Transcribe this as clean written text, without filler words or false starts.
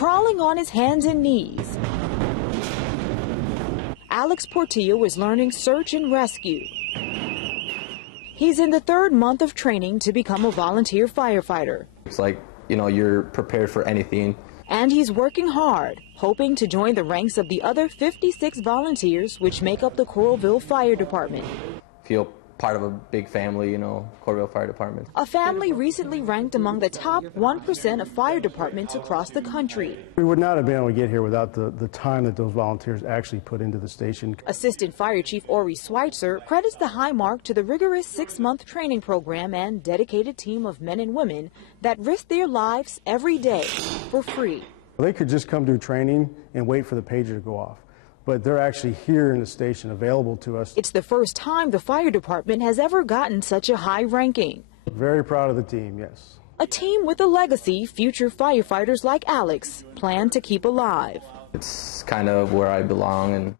crawling on his hands and knees. Alex Portillo is learning search and rescue. He's in the third month of training to become a volunteer firefighter. It's like, you know, you're prepared for anything. And he's working hard, hoping to join the ranks of the other 56 volunteers which make up the Coralville Fire Department. Feel part of a big family, you know, Coralville Fire Department. A family recently ranked among the top 1% of fire departments across the country. We would not have been able to get here without the time that those volunteers actually put into the station. Assistant Fire Chief Ori Schweitzer credits the high mark to the rigorous 6-month training program and dedicated team of men and women that risk their lives every day for free. They could just come do training and wait for the pager to go off, but they're actually here in the station available to us. It's the first time the fire department has ever gotten such a high ranking. Very proud of the team, yes. A team with a legacy future firefighters like Alex plan to keep alive. It's kind of where I belong, and